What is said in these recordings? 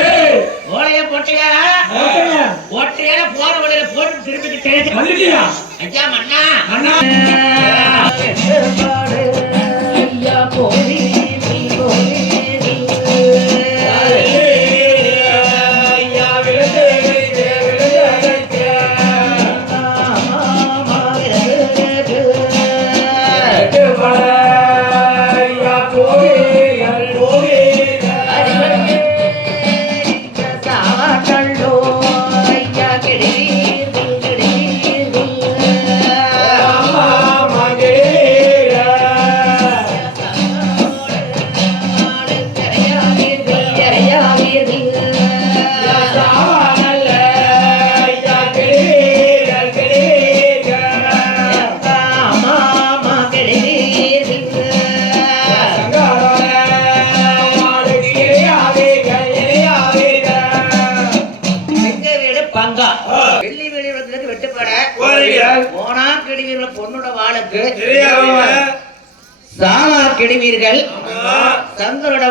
ஏய், ஓலைய போட்டியா. ஓட்டையால போற வழியில போட்டு திரும்பிக்கிட்டே? ஐயா மண்ணா வெள்ளி வெளி வந்து வெட்டுப்பட. போனா கிடுவீர்கள் பொண்ணோட வாளுக்கு. கிடுவீர்கள். சங்கரோட.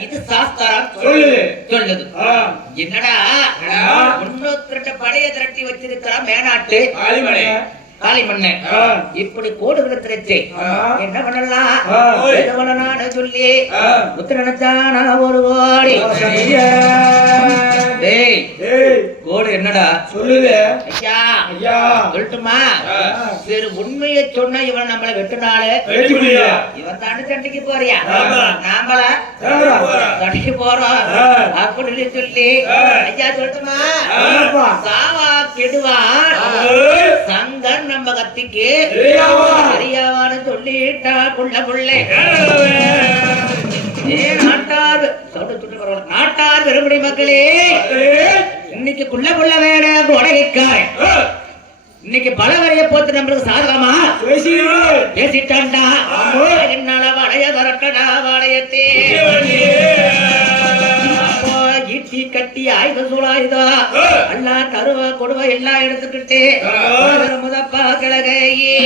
இது சாஸ்திரம் சொல்லுது. என்னடா? ரெண்டு படையை திரட்டி வச்சிருக்கிறான் மேனாட்டு. காளிமண்ணு ஆ. இப்படி கோடுகளை திரச்சு ஆ. என்ன பண்ணலாம் ஆ. எது பண்ணலாம்னு சொல்லி ஆ. முத்திரனத்தானா ஒரு கோடி கோடு என்னடா சொல்லுது. ஐயா ஐயா. சொல்லட்டுமா. சரி உண்மையை சொன்ன இவன் நம்மள வெட்டுனாலு? இவன் தானே சண்டைக்கு போறியா. நாமள. சண்டைக்கு போறோம். அப்படின்னு சொல்லி. ஐயா சொல்லட்டுமா. சாவா கெடுவான் ஏய், சங்கன் நம்ம கத்திக்கு தெரியாவா? தெரியாவான்னு சொல்லிட்டா புள்ள புள்ளை. நாட்டார். நாட்டார் வெறுமடி மக்களே இன்னைக்கு குள்ள புள்ள வேட கொடகைக்காய் ஏய், இன்னைக்கு பல வரைய போத்து நம்மளுக்கு சாதகமா. பேசிட்டான்டா என்னால வளைய வரட்டடா வளையத்தே. கட்டி ஆயுத சூழாயுதா? அல்லா கருவ கொடுவ எல்லாம் எடுத்துக்கிட்டு முதப்பா கிழகையே.